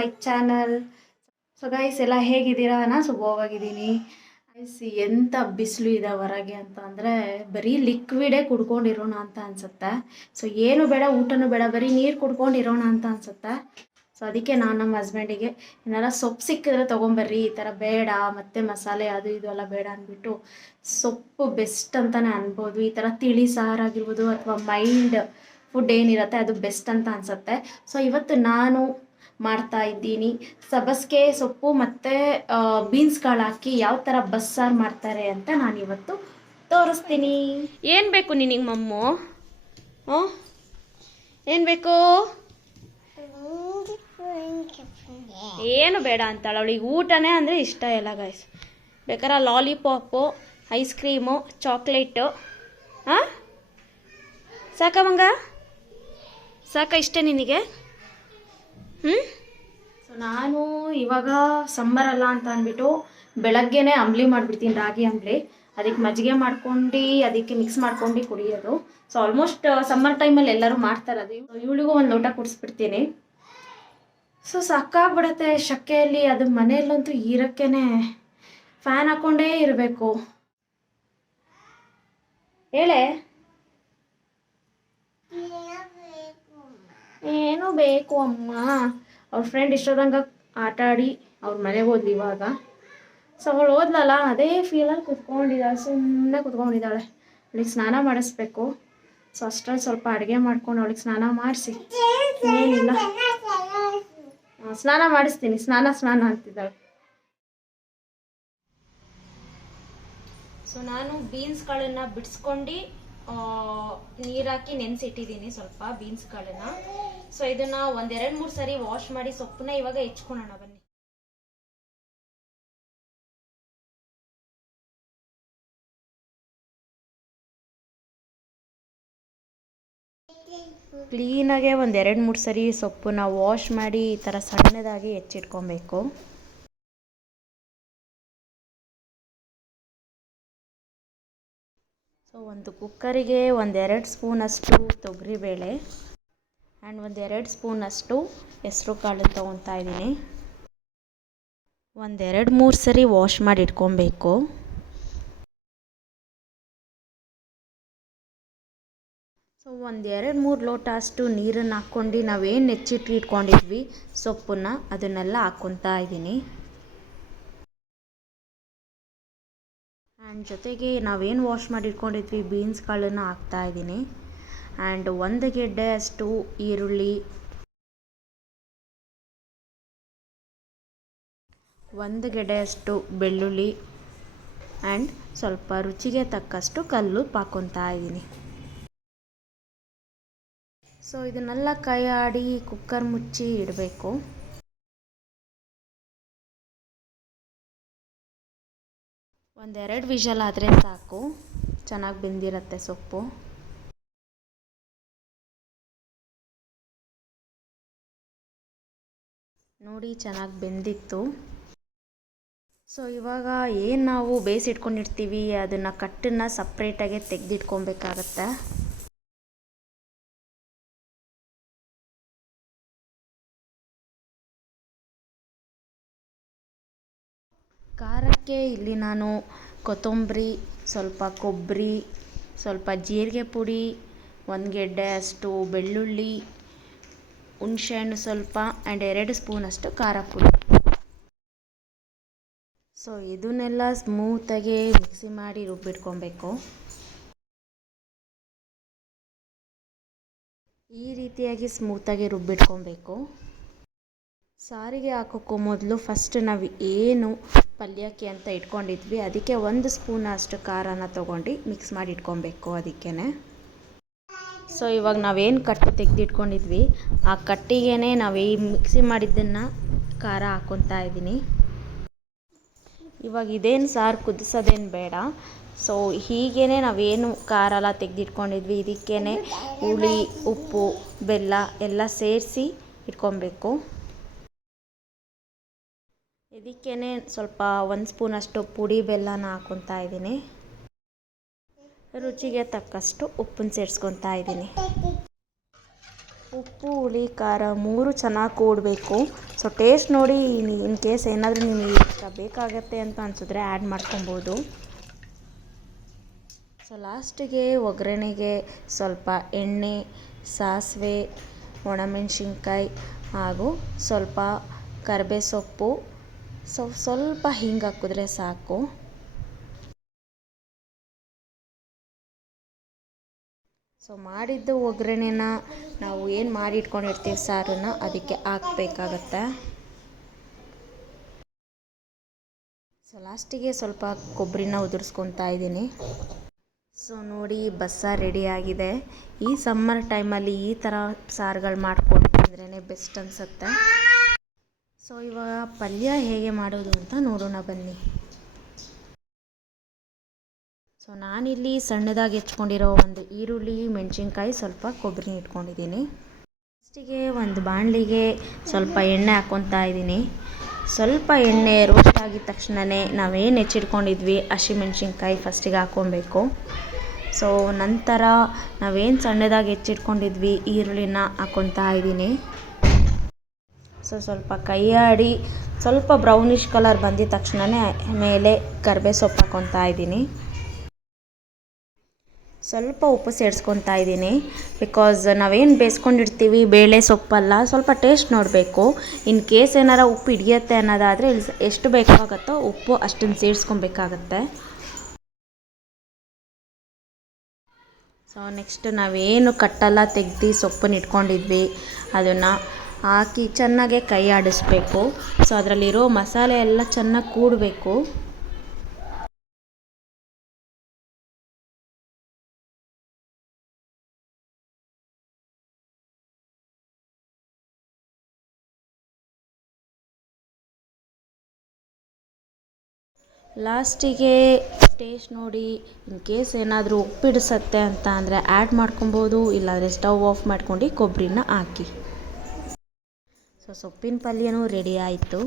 My channel so guys ಎಲ್ಲ ಹೇಗಿದ್ದೀರಾ? ನಾನು ಸುಭವಾಗಿದ್ದೀನಿ ಗೈಸ್ ಎಂಥ ಬಿಸಿಲು ಇದೆ ಹೊರಗೆ ಅಂತ ಅಂದರೆ ಬರೀ ಲಿಕ್ವಿಡೇ ಕುಡ್ಕೊಂಡಿರೋಣ ಅಂತ ಅನ್ಸುತ್ತೆ. ಸೊ ಏನು ಬೇಡ, ಊಟನೂ ಬೇಡ, ಬರೀ ನೀರು ಕುಡ್ಕೊಂಡಿರೋಣ ಅಂತ ಅನ್ಸುತ್ತೆ. ಸೊ ಅದಕ್ಕೆ ನಾನು ನಮ್ಮ ಹಸ್ಬೆಂಡಿಗೆ ಏನಾರ ಸೊಪ್ಪು ಸಿಕ್ಕಿದ್ರೆ ತೊಗೊಂಬರ್ರಿ, ಈ ಥರ ಬೇಡ, ಮತ್ತು ಮಸಾಲೆ ಅದು ಇದು ಎಲ್ಲ ಬೇಡ ಅಂದ್ಬಿಟ್ಟು ಸೊಪ್ಪು ಬೆಸ್ಟ್ ಅಂತಲೇ ಅನ್ಬೋದು. ಈ ಥರ ತಿಳಿ ಸಾರಾಗಿರ್ಬೋದು ಅಥವಾ ಮೈಲ್ಡ್ ಫುಡ್ ಏನಿರುತ್ತೆ ಅದು ಬೆಸ್ಟ್ ಅಂತ ಅನ್ಸುತ್ತೆ. ಸೊ ಇವತ್ತು ನಾನು ಮಾಡ್ತಾ ಇದ್ದೀನಿ. ಸಬಸ್ಗೆ ಸೊಪ್ಪು ಮತ್ತು ಬೀನ್ಸ್ ಕಾಳು ಹಾಕಿ ಯಾವ ಥರ ಬಸ್ಸಾರು ಮಾಡ್ತಾರೆ ಅಂತ ನಾನು ಇವತ್ತು ತೋರಿಸ್ತೀನಿ. ಏನು ಬೇಕು ನಿನಗೆ ಮಮ್ಮು? ಏನು ಬೇಕು? ಏನು ಬೇಡ ಅಂತಾಳೆ ಅವಳಿಗೆ ಊಟನೇ ಅಂದರೆ ಇಷ್ಟ ಎಲ್ಲ ಗಾಯ್ಸ್ ಬೇಕಾದ್ರೆ ಲಾಲಿಪಾಪು, ಐಸ್ ಕ್ರೀಮು, ಚಾಕ್ಲೇಟು. ಹಾಂ? ಸಾಕ ಸಾಕ ಇಷ್ಟೇ ನಿನಗೆ? ಹ್ಞೂ ಸೊ ನಾನು ಇವಾಗ ಸಮ್ಮರ್ ಅಲ್ಲ ಅಂತ ಅಂದ್ಬಿಟ್ಟು ಬೆಳಗ್ಗೆನೇ ಅಂಬ್ಲಿ ಮಾಡಿಬಿಡ್ತೀನಿ, ರಾಗಿ ಅಂಬ್ಲಿ. ಅದಕ್ಕೆ ಮಜ್ಜಿಗೆ ಮಾಡ್ಕೊಂಡು, ಅದಕ್ಕೆ ಮಿಕ್ಸ್ ಮಾಡ್ಕೊಂಡು ಕುಡಿಯೋದು. ಸೊ ಆಲ್ಮೋಸ್ಟ್ ಸಮ್ಮರ್ ಟೈಮಲ್ಲಿ ಎಲ್ಲರೂ ಮಾಡ್ತಾರೆ ಅದು ಇವಳಿಗೂ ಒಂದು ಲೋಟ ಕುಡಿಸ್ಬಿಡ್ತೀನಿ. ಸೊ ಸಾಕಾಗ್ಬಿಡತ್ತೆ ಶಕೆಯಲ್ಲಿ ಅದು ಮನೆಯಲ್ಲಂತೂ ಇರೋಕ್ಕೇನೆ. ಫ್ಯಾನ್ ಹಾಕ್ಕೊಂಡೇ ಇರಬೇಕು. ಹೇಳೆ? ಏನೋ ಬೇಕು ಅಮ್ಮ? ಅವ್ರ ಫ್ರೆಂಡ್ ಇಷ್ಟೊಂದಂಗೆ ಆಟ ಆಡಿ ಅವ್ರ ಮನೆಗೆ ಹೋದ್ಲಿ ಇವಾಗ. ಸೊ ಅವಳು ಹೋದ್ಲಲ್ಲ, ಅದೇ ಫೀಲಲ್ಲಿ ಕುತ್ಕೊಂಡಿದ್ದಾಳೆ ಸುಮ್ಮನೆ ಕುತ್ಕೊಂಡಿದ್ದಾಳೆ. ಅವಳಿಗೆ ಸ್ನಾನ ಮಾಡಿಸ್ಬೇಕು. ಸೊ ಅಷ್ಟರಲ್ಲಿ ಸ್ವಲ್ಪ ಅಡುಗೆ ಮಾಡ್ಕೊಂಡು ಅವಳಿಗೆ ಸ್ನಾನ ಮಾಡಿಸಿ. ಏನಿಲ್ಲ. ಸ್ನಾನ ಮಾಡಿಸ್ತೀನಿ. ಸ್ನಾನ ಸ್ನಾನ ಅಂತಿದ್ದಾಳೆ. ಸೊ ನಾನು ಬೀನ್ಸ್ಗಳನ್ನು ಬಿಡಿಸ್ಕೊಂಡು ನೀರಾಕಿ ನೆನೆಸಿಟ್ಟಿದ್ದೀನಿ ಸ್ವಲ್ಪ ಬೀನ್ಸ್ ಕಾಳನ್ನ ಸೊ ಇದನ್ನ ಒಂದೆರಡು ಮೂರು ಸರಿ ವಾಶ್ ಮಾಡಿ ಸೊಪ್ಪನ್ನ ಇವಾಗ ಹೆಚ್ಕೊಳೋಣ ಬನ್ನಿ. ಕ್ಲೀನಾಗೆ ಒಂದು ಎರಡು ಮೂರು ಸರಿ ಸೊಪ್ಪನ್ನ ವಾಶ್ ಮಾಡಿ ಈ ಥರ ಸಣ್ಣದಾಗಿ ಹೆಚ್ಚಿಟ್ಕೊಬೇಕು. ಸೊ ಒಂದು ಕುಕ್ಕರಿಗೆ ಒಂದೆರಡು ಸ್ಪೂನಷ್ಟು ತೊಗರಿಬೇಳೆ ಆ್ಯಂಡ್ ಒಂದೆರಡು ಸ್ಪೂನಷ್ಟು ಹೆಸರು ಕಾಳು ತೊಗೊತಾ ಇದ್ದೀನಿ. ಒಂದೆರಡು ಮೂರು ಸರಿ ವಾಶ್ ಮಾಡಿ ಇಟ್ಕೊಬೇಕು. ಸೊ ಒಂದೆರಡು ಮೂರು ಲೋಟ ಅಷ್ಟು ನೀರನ್ನು ಹಾಕ್ಕೊಂಡು ನಾವೇನು ಹೆಚ್ಚಿಟ್ಟು ಇಟ್ಕೊಂಡಿದ್ವಿ ಸೊಪ್ಪನ್ನು ಅದನ್ನೆಲ್ಲ ಹಾಕ್ಕೊತಾ ಇದ್ದೀನಿ. ಆ್ಯಂಡ್ ಜೊತೆಗೆ ನಾವೇನು ವಾಶ್ ಮಾಡಿ ಇಟ್ಕೊಂಡಿದ್ವಿ ಬೀನ್ಸ್ ಕಾಳನ್ನು ಹಾಕ್ತಾ ಇದ್ದೀನಿ. ಆ್ಯಂಡ್ ಒಂದು ಗೆಡ್ಡೆ ಅಷ್ಟು ಈರುಳ್ಳಿ, ಒಂದು ಗೆಡ್ಡೆಯಷ್ಟು ಬೆಳ್ಳುಳ್ಳಿ, ಆ್ಯಂಡ್ ಸ್ವಲ್ಪ ರುಚಿಗೆ ತಕ್ಕಷ್ಟು ಕಲ್ಲು ಪಾಕೊತಾ ಇದ್ದೀನಿ. ಸೊ, ಇದನ್ನೆಲ್ಲ ಕೈ ಆಡಿ ಕುಕ್ಕರ್ ಮುಚ್ಚಿ ಇಡಬೇಕು. ಒಂದೆರಡು ವಿಷಲ್ ಆದರೆ ಸಾಕು. ಚೆನ್ನಾಗಿ ಬೆಂದಿರತ್ತೆ ಸೊಪ್ಪು. ನೋಡಿ, ಚೆನ್ನಾಗಿ ಬೆಂದಿತ್ತು. ಸೊ, ಇವಾಗ ಏನು ನಾವು ಬೇಯಿಸಿಟ್ಕೊಂಡಿರ್ತೀವಿ, ಅದನ್ನು ಕಟ್ಟನ್ನು ಸಪ್ರೇಟಾಗೆ ತೆಗೆದಿಟ್ಕೊಬೇಕಾಗತ್ತೆ. ಖಾರಕ್ಕೆ ಇಲ್ಲಿ ನಾನು ಕೊತ್ತಂಬರಿ, ಸ್ವಲ್ಪ ಕೊಬ್ಬರಿ, ಸ್ವಲ್ಪ ಜೀರಿಗೆ ಪುಡಿ, ಒಂದು ಗೆಡ್ಡೆ ಅಷ್ಟು ಬೆಳ್ಳುಳ್ಳಿ, ಹುಣಸೆಹಣ್ಣು ಸ್ವಲ್ಪ ಆ್ಯಂಡ್ ಎರಡು ಸ್ಪೂನಷ್ಟು ಖಾರ ಪುಡಿ. ಸೊ ಇದನ್ನೆಲ್ಲ ಸ್ಮೂತಾಗಿ ಮಿಕ್ಸಿ ಮಾಡಿ ರುಬ್ಬಿಟ್ಕೊಬೇಕು ಈ ರೀತಿಯಾಗಿ ಸ್ಮೂತಾಗಿ ರುಬ್ಬಿಟ್ಕೊಬೇಕು ಸಾರಿಗೆ ಹಾಕೋಕ್ಕೂ ಮೊದಲು ಫಸ್ಟ್ ನಾವು ಏನು ಪಲ್ಯಕ್ಕೆ ಅಂತ ಇಟ್ಕೊಂಡಿದ್ವಿ. ಅದಕ್ಕೆ ಒಂದು ಸ್ಪೂನ್ ಅಷ್ಟು ಖಾರನ ತೊಗೊಂಡು ಮಿಕ್ಸ್ ಮಾಡಿ ಇಟ್ಕೊಬೇಕು ಅದಕ್ಕೇ ಸೊ ಇವಾಗ ನಾವೇನು ಕಟ್ಟಿ ತೆಗೆದಿಟ್ಕೊಂಡಿದ್ವಿ. ಆ ಕಟ್ಟಿಗೆ ನಾವು ಈ ಮಿಕ್ಸಿ ಮಾಡಿದ್ದನ್ನು ಖಾರ ಹಾಕ್ಕೊತಾ ಇದ್ದೀನಿ. ಇವಾಗ ಇದೇನು ಸಾರು ಕುದಿಸೋದೇನು ಬೇಡ. ಸೊ ಹೀಗೇ ನಾವೇನು ಖಾರ ಎಲ್ಲ ತೆಗೆದಿಟ್ಕೊಂಡಿದ್ವಿ. ಇದಕ್ಕೇ ಹುಳಿ, ಉಪ್ಪು, ಬೆಲ್ಲ ಎಲ್ಲ ಸೇರಿಸಿ ಇಟ್ಕೊಬೇಕು. ಇದಕ್ಕೇ ಸ್ವಲ್ಪ ಒಂದು ಸ್ಪೂನಷ್ಟು ಪುಡಿ ಬೆಲ್ಲನ ಹಾಕ್ಕೊತಾ ಇದ್ದೀನಿ. ರುಚಿಗೆ ತಕ್ಕಷ್ಟು ಉಪ್ಪನ್ನು ಸೇರಿಸ್ಕೊತಾ ಇದ್ದೀನಿ. ಉಪ್ಪು, ಹುಳಿ, ಖಾರ ಮೂರು ಚೆನ್ನಾಗಿ ಕೂಡಬೇಕು. ಸೊ ಟೇಸ್ಟ್ ನೋಡಿ ಇನ್ ಕೇಸ್ ಏನಾದರೂ ನಿಮಗೆ ಇಷ್ಟ ಬೇಕಾಗತ್ತೆ ಅಂತ ಅನಿಸಿದ್ರೆ ಆ್ಯಡ್ ಮಾಡ್ಕೊಬೋದು. ಸೊ ಲಾಸ್ಟಿಗೆ ಒಗ್ಗರಣೆಗೆ ಸ್ವಲ್ಪ ಎಣ್ಣೆ, ಸಾಸಿವೆ, ಒಣಮೆಣಸಿನ್ಕಾಯಿ ಹಾಗೂ ಸ್ವಲ್ಪ ಕರಿಬೇ ಸೊಪ್ಪು ಸೊ, ಸ್ವಲ್ಪ ಹಿಂಗೆ ಹಾಕಿದ್ರೆ ಸಾಕು. ಸೊ, ಮಾಡಿದ್ದು ಒಗ್ಗರಣೆನ ನಾವು ಏನು ಮಾಡಿ ಇಟ್ಕೊಂಡಿರ್ತೀವಿ ಸಾರನ್ನ, ಅದಕ್ಕೆ ಹಾಕ್ಬೇಕಾಗತ್ತೆ. ಸೊ, ಲಾಸ್ಟಿಗೆ ಸ್ವಲ್ಪ ಕೊಬ್ಬರಿನ ಉದುರಿಸ್ಕೊತಾ ಇದ್ದೀನಿ. ಸೊ, ನೋಡಿ ಬಸ್ಸಾರು ರೆಡಿ ಆಗಿದೆ. ಈ ಸಮ್ಮರ್ ಟೈಮಲ್ಲಿ ಈ ಥರ ಸಾರುಗಳು ಮಾಡ್ಕೊಂಡು ತಿಂದ್ರೇ ಬೆಸ್ಟ್ ಅನಿಸುತ್ತೆ. ಸೊ ಇವಾಗ ಪಲ್ಯ ಹೇಗೆ ಮಾಡೋದು ಅಂತ ನೋಡೋಣ ಬನ್ನಿ. ಸೊ ನಾನಿಲ್ಲಿ ಸಣ್ಣದಾಗಿ ಹೆಚ್ಕೊಂಡಿರೋ ಒಂದು ಈರುಳ್ಳಿ, ಮೆಣಸಿನ್ಕಾಯಿ ಸ್ವಲ್ಪ ಕೊಬ್ಬರಿ ಇಟ್ಕೊಂಡಿದ್ದೀನಿ. ಫಸ್ಟಿಗೆ ಒಂದು ಬಾಣಲಿಗೆ ಸ್ವಲ್ಪ ಎಣ್ಣೆ ಹಾಕ್ಕೊತಾ ಇದ್ದೀನಿ. ಸ್ವಲ್ಪ ಎಣ್ಣೆ ರೋಸ್ಟ್ ಆಗಿದ ತಕ್ಷಣವೇ ನಾವೇನು ಹೆಚ್ಚಿಟ್ಕೊಂಡಿದ್ವಿ? ಹಸಿಮೆಣ್ಸಿನ್ಕಾಯಿ ಫಸ್ಟಿಗೆ ಹಾಕ್ಕೊಬೇಕು. ಸೊ ನಂತರ ನಾವೇನು ಸಣ್ಣದಾಗಿ ಹೆಚ್ಚಿಟ್ಕೊಂಡಿದ್ವಿ? ಈರುಳ್ಳಿನ ಹಾಕ್ಕೊತಾ ಇದ್ದೀನಿ. ಸೊ ಸ್ವಲ್ಪ ಕೈ ಆಡಿ ಸ್ವಲ್ಪ ಬ್ರೌನಿಷ್ ಕಲರ್ ಬಂದಿದ ತಕ್ಷಣವೇ ಮೇಲೆ ಕರಿಬೇ ಸೊಪ್ಪು ಹಾಕ್ಕೊತಾ ಇದ್ದೀನಿ. ಸ್ವಲ್ಪ ಉಪ್ಪು ಸೇರಿಸ್ಕೊತಾ ಇದ್ದೀನಿ. ಬಿಕಾಸ್ ನಾವೇನು ಬೇಯಿಸ್ಕೊಂಡಿರ್ತೀವಿ ಬೇಳೆ ಸೊಪ್ಪಲ್ಲ, ಸ್ವಲ್ಪ ಟೇಸ್ಟ್ ನೋಡಬೇಕು. ಇನ್ ಕೇಸ್ ಏನಾರ ಉಪ್ಪು ಹಿಡಿಯುತ್ತೆ ಅನ್ನೋದಾದರೆ ಎಷ್ಟು ಬೇಕಾಗುತ್ತೋ ಉಪ್ಪು ಅಷ್ಟನ್ನು ಸೇರಿಸ್ಕೊಬೇಕಾಗತ್ತೆ. ಸೊ ನೆಕ್ಸ್ಟ್ ನಾವೇನು ಕಟ್ಟೆಲ್ಲ, ತೆಗ್ದು ಸೊಪ್ಪನ್ನು ಇಟ್ಕೊಂಡಿದ್ವಿ. ಅದನ್ನು ಹಾಕಿ ಚೆನ್ನಾಗೆ ಕೈ ಆಡಿಸ್ಬೇಕು. ಸೊ ಅದರಲ್ಲಿರೋ ಮಸಾಲೆ ಎಲ್ಲ ಚೆನ್ನಾಗಿ ಕೂಡಬೇಕು. ಲಾಸ್ಟಿಗೆ ಟೇಸ್ಟ್ ನೋಡಿ, ಇನ್ ಕೇಸ್ ಏನಾದರೂ ಉಪ್ಪಿಡಿಸತ್ತೆ ಅಂತ ಅಂದರೆ ಆ್ಯಡ್ ಮಾಡ್ಕೊಬೋದು, ಇಲ್ಲಾಂದರೆ ಸ್ಟವ್ ಆಫ್ ಮಾಡ್ಕೊಂಡು ಕೊಬ್ಬರಿನ ಹಾಕಿ. ಸೊ ಸೊಪ್ಪಿನ ಪಲ್ಯನೂ ರೆಡಿ ಆಯಿತು.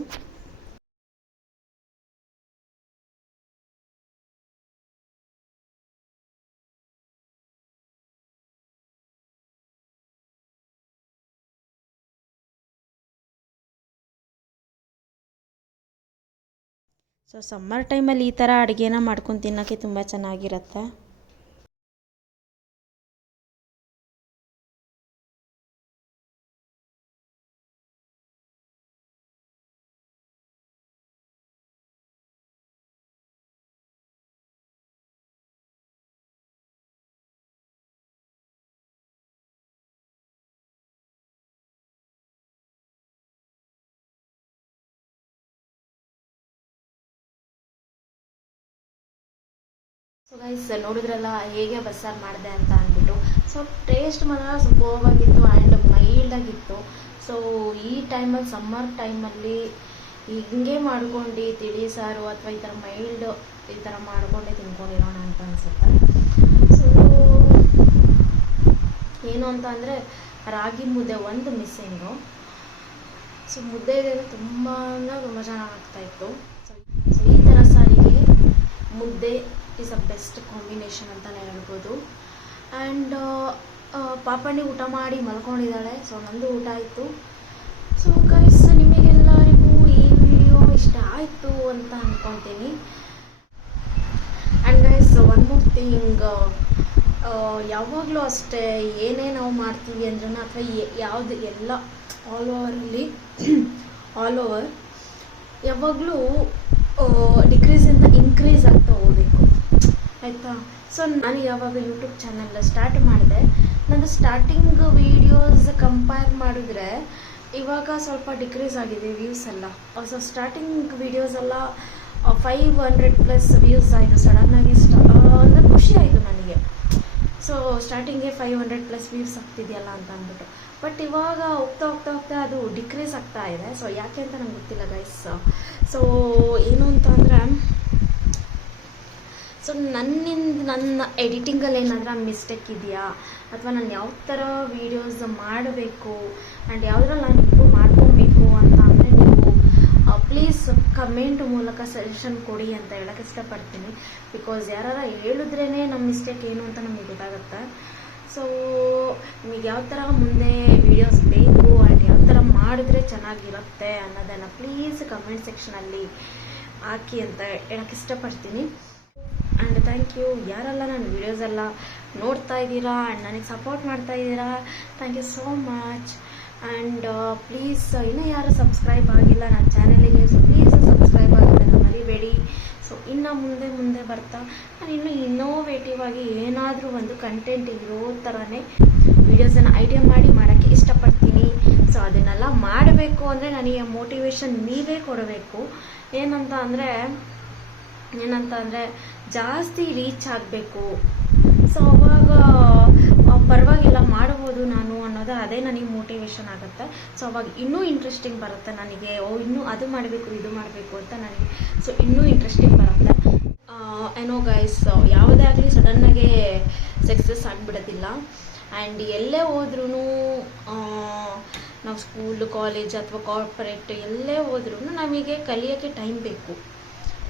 ಸೊ ಸಮ್ಮರ್ ಟೈಮಲ್ಲಿ ಈ ಥರ ಅಡುಗೆನ ಮಾಡ್ಕೊಂಡು ತಿನ್ನೋಕ್ಕೆ ತುಂಬ ಚೆನ್ನಾಗಿರುತ್ತೆ. ಸೊ ಗೈಸ್ ನೋಡಿದ್ರಲ್ಲ, ಹೇಗೆ ಬಸ್ಸಾರು ಮಾಡಿದೆ ಅಂತ ಅಂದ್ಬಿಟ್ಟು. ಸೊ ಟೇಸ್ಟ್ ಮಾತ್ರ ಸೂಪರ್ವಾಗಿತ್ತು ಆ್ಯಂಡ್ ಮೈಲ್ಡಾಗಿತ್ತು ಸೊ ಈ ಟೈಮಲ್ಲಿ ಸಮ್ಮರ್ ಟೈಮಲ್ಲಿ ಹಿಂಗೆ ಮಾಡ್ಕೊಂಡು ತಿಳಿ ಸಾರು ಅಥವಾ ಈ ಥರ ಮೈಲ್ಡ್ ಈ ಥರ ಮಾಡ್ಕೊಂಡೆ ತಿನ್ಕೊಂಡಿರೋಣ ಅಂತ ಅನಿಸುತ್ತೆ. ಸೊ ಏನು ಅಂತ ಅಂದರೆ, ರಾಗಿ ಮುದ್ದೆ ಒಂದು ಮಿಸ್ಸಿಂಗು ಸೊ ಮುದ್ದೆ ತುಂಬ ತುಂಬಾ ಚೆನ್ನಾಗಿ ಆಗ್ತಾಯಿತ್ತು ಮುದ್ದೆ ಇಸ್ ಅ ಬೆಸ್ಟ್ ಕಾಂಬಿನೇಷನ್ ಅಂತಲೇ ಹೇಳ್ಬೋದು. ಆ್ಯಂಡ್ ಪಾಪಣ್ಣಿ ಊಟ ಮಾಡಿ ಮಲ್ಕೊಂಡಿದ್ದಾಳೆ ಸೊ ನಂದು ಊಟ ಆಯಿತು. ಸೊ ಗೈಸ್ ನಿಮಗೆಲ್ಲರಿಗೂ ಈ ವಿಡಿಯೋ ಇಷ್ಟ ಆಯಿತು ಅಂತ ಅಂದ್ಕೊತೀನಿ and guys one more thing ಯಾವಾಗಲೂ ಅಷ್ಟೇ ಏನೇ ನಾವು ಮಾಡ್ತೀವಿ ಅಂದ್ರೆ ಅಥವಾ ಯಾವುದು ಎಲ್ಲ ಆಲ್ ಓವರಲ್ಲಿ ಆಲ್ ಓವರ್ ಯಾವಾಗಲೂ ಡಿಕ್ರೀಸಿಂದ ಇನ್ಕ್ರೀಸ್ ಹೋಗಬೇಕು ಆಯಿತಾ? ಸೊ ನಾನು ಯಾವಾಗ ಯೂಟ್ಯೂಬ್ ಚಾನಲ್ ಸ್ಟಾರ್ಟ್ ಮಾಡಿದೆ, ನಂದು ಸ್ಟಾರ್ಟಿಂಗ್ ವೀಡಿಯೋಸ್ ಕಂಪೇರ್ ಮಾಡಿದ್ರೆ ಇವಾಗ ಸ್ವಲ್ಪ ಡಿಕ್ರೀಸ್ ಆಗಿದೆ ವ್ಯೂಸ್ ಎಲ್ಲ. ಸೊ ಸ್ಟಾರ್ಟಿಂಗ್ ವೀಡಿಯೋಸ್ ಎಲ್ಲ ಫೈವ್ ಹಂಡ್ರೆಡ್ ಪ್ಲಸ್ ವ್ಯೂಸ್ ಆಯಿತು. ಸಡನ್ನಾಗಿ ಸ್ಟ ಅಂದರೆ ಖುಷಿ ಆಯಿತು ನನಗೆ. ಸೊ ಸ್ಟಾರ್ಟಿಂಗೆ ಫೈವ್ ಹಂಡ್ರೆಡ್ ಪ್ಲಸ್ ವ್ಯೂಸ್ ಆಗ್ತಿದೆಯಲ್ಲ ಅಂತ ಅಂದ್ಬಿಟ್ಟು. ಬಟ್ ಇವಾಗ ಹೋಗ್ತಾ ಹೋಗ್ತಾ ಹೋಗ್ತಾ ಅದು ಡಿಕ್ರೀಸ್ ಆಗ್ತಾ ಇದೆ. ಸೊ ಯಾಕೆ ಅಂತ ನಂಗೆ ಗೊತ್ತಿಲ್ಲ ಗೈಸ್ ಸೊ ಏನು ಅಂತ ಅಂದರೆ ಸೊ ನನ್ನಿಂದ ನನ್ನ ಎಡಿಟಿಂಗಲ್ಲಿ ಏನಾದರೂ ಮಿಸ್ಟೇಕ್ ಇದೆಯಾ? ಅಥವಾ ನಾನು ಯಾವ ಥರ ವೀಡಿಯೋಸ್ ಮಾಡಬೇಕು? ಆ್ಯಂಡ್ ಯಾವುದ್ರಲ್ಲಿ ನಾನು ಇಂಪ್ರೂವ್ ಮಾಡ್ಕೊಬೇಕು ಅಂತ ಅಂದರೆ ನೀವು ಪ್ಲೀಸ್ ಕಮೆಂಟ್ ಮೂಲಕ ಸಜೆಷನ್ ಕೊಡಿ ಅಂತ ಹೇಳೋಕ್ಕೆ ಇಷ್ಟಪಡ್ತೀನಿ. ಬಿಕಾಸ್ ಯಾರು ಹೇಳಿದ್ರೇ ನಮ್ಮ ಮಿಸ್ಟೇಕ್ ಏನು ಅಂತ ನಮಗೆ ಗೊತ್ತಾಗುತ್ತೆ. ಸೊ ನಿಮಗೆ ಯಾವ ಥರ ಮುಂದೆ ವೀಡಿಯೋಸ್ ಬೇಕು ಆ್ಯಂಡ್ ಯಾವ ಥರ ಮಾಡಿದ್ರೆ ಚೆನ್ನಾಗಿರುತ್ತೆ ಅನ್ನೋದನ್ನು ಪ್ಲೀಸ್ ಕಮೆಂಟ್ ಸೆಕ್ಷನಲ್ಲಿ ಹಾಕಿ ಅಂತ ಹೇಳಕ್ಕೆ ಇಷ್ಟಪಡ್ತೀನಿ. ಆ್ಯಂಡ್ ಥ್ಯಾಂಕ್ ಯು ಯಾರೆಲ್ಲ ನನ್ನ ವೀಡಿಯೋಸ್ ಎಲ್ಲ ನೋಡ್ತಾ ಇದ್ದೀರಾ ಆ್ಯಂಡ್ ನನಗೆ ಸಪೋರ್ಟ್ ಮಾಡ್ತಾ ಇದ್ದೀರಾ thank you so much and please ಇನ್ನೂ ಯಾರು ಸಬ್ಸ್ಕ್ರೈಬ್ ಆಗಿಲ್ಲ, ನನ್ನ ಚಾನಲಿಗೆ ಸೊ ಪ್ಲೀಸ್ ಸಬ್ಸ್ಕ್ರೈಬ್ ಆಗೋದನ್ನು ಮರಿಬೇಡಿ. ಸೊ ಇನ್ನು ಮುಂದೆ ಮುಂದೆ ಬರ್ತಾ, ನಾನು ಇನ್ನೂ ಇನ್ನೋವೇಟಿವ್ ಆಗಿ ಏನಾದರೂ ಒಂದು ಕಂಟೆಂಟ್ ಇರೋ ಥರನೇ ವೀಡಿಯೋಸನ್ನು ಐಡಿಯಾ ಮಾಡಿ ಮಾಡೋಕ್ಕೆ ಇಷ್ಟಪಡ್ತೀನಿ. ಸೊ ಅದನ್ನೆಲ್ಲ ಮಾಡಬೇಕು ಅಂದರೆ ನನಗೆ ಮೋಟಿವೇಶನ್ ನೀವೇ ಕೊಡಬೇಕು. ಏನಂತ ಅಂದರೆ ಏನಂತ ಅಂದರೆ ಜಾಸ್ತಿ ರೀಚ್ ಆಗಬೇಕು. ಸೊ ಅವಾಗ ಪರವಾಗಿಲ್ಲ ಮಾಡ್ಬೋದು ನಾನು ಅನ್ನೋದು ಅದೇ ನನಗೆ ಮೋಟಿವೇಶನ್ ಆಗುತ್ತೆ. ಸೊ ಅವಾಗ ಇನ್ನೂ ಇಂಟ್ರೆಸ್ಟಿಂಗ್ ಬರುತ್ತೆ ನನಗೆ. ಓ, ಇನ್ನೂ ಅದು ಮಾಡಬೇಕು, ಇದು ಮಾಡಬೇಕು ಅಂತ ನನಗೆ ಸೊ ಇನ್ನೂ ಇಂಟ್ರೆಸ್ಟಿಂಗ್ ಬರುತ್ತೆ. ಏನೋ ಗೈಸ್ ಯಾವುದೇ ಆಗಲಿ ಸಡನ್ನಾಗೆ ಸಕ್ಸಸ್ ಆಗಿಬಿಡೋದಿಲ್ಲ. ಆ್ಯಂಡ್ ಎಲ್ಲೇ ಹೋದ್ರೂ ನಾವು ಸ್ಕೂಲು ಕಾಲೇಜ್ ಅಥವಾ ಕಾರ್ಪೊರೇಟ್ ಎಲ್ಲೇ ಹೋದ್ರೂ ನಮಗೆ ಕಲಿಯೋಕ್ಕೆ ಟೈಮ್ ಬೇಕು.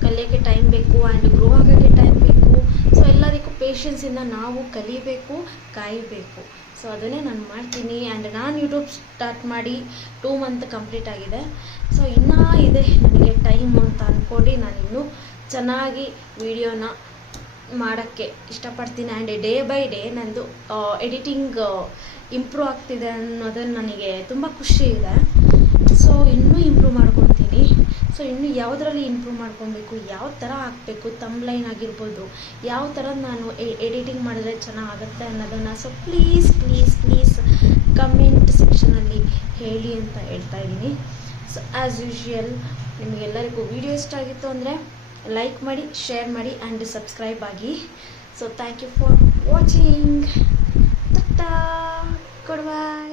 ಕಲಿಯೋಕ್ಕೆ ಟೈಮ್ ಬೇಕು ಆ್ಯಂಡ್ ಗ್ರೋ ಆಗೋಕ್ಕೆ ಟೈಮ್ ಬೇಕು. ಸೊ ಎಲ್ಲದಕ್ಕೂ ಪೇಷನ್ಸಿಂದ ನಾವು ಕಲಿಬೇಕು, ಕಾಯಬೇಕು. ಸೊ ಅದನ್ನೇ ನಾನು ಮಾಡ್ತೀನಿ. ಆ್ಯಂಡ್ ನಾನು ಯೂಟ್ಯೂಬ್ ಸ್ಟಾರ್ಟ್ ಮಾಡಿ ಟೂ ಮಂತ್ ಕಂಪ್ಲೀಟ್ ಆಗಿದೆ. ಸೊ ಇನ್ನೂ ಇದೆ. ನನಗೆ ಟೈಮ್ ಅಂತ ಅಂದ್ಕೊಂಡು ನಾನು ಇನ್ನೂ ಚೆನ್ನಾಗಿ ವಿಡಿಯೋನ ಮಾಡೋಕ್ಕೆ ಇಷ್ಟಪಡ್ತೀನಿ. ಆ್ಯಂಡ್ ಡೇ ಬೈ ಡೇ ನಂದು ಎಡಿಟಿಂಗ್ ಇಂಪ್ರೂವ್ ಆಗ್ತಿದೆ ಅನ್ನೋದನ್ನು ನನಗೆ ತುಂಬ ಖುಷಿ ಇದೆ. ಸೊ ಇನ್ನೂ ಇಂಪ್ರೂವ್ ಮಾಡ್ಕೊತೀನಿ ಸೊ ಇನ್ನು ಯಾವುದರಲ್ಲಿ ಇಂಪ್ರೂವ್ ಮಾಡ್ಕೊಬೇಕು? ಯಾವ ಥರ ಹಾಕಬೇಕು ಲೈನ್ ಆಗಿರ್ಬೋದು. ಯಾವ ಥರ ನಾನು ಎಡಿಟಿಂಗ್ ಮಾಡಿದ್ರೆ ಚೆನ್ನಾಗುತ್ತೆ ಅನ್ನೋದನ್ನು so please please please comment ಸೆಕ್ಷನಲ್ಲಿ ಹೇಳಿ ಅಂತ ಹೇಳ್ತಾ ಇದ್ದೀನಿ. ಸೊ ಆ್ಯಸ್ ಯೂಶ್ವಲ್ ನಿಮಗೆಲ್ಲರಿಗೂ ವಿಡಿಯೋ ಇಷ್ಟ ಆಗಿತ್ತು ಅಂದರೆ ಲೈಕ್ ಮಾಡಿ ಶೇರ್ ಮಾಡಿ ಆ್ಯಂಡ್ ಸಬ್ಸ್ಕ್ರೈಬ್ ಆಗಿ. So thank you for watching goodbye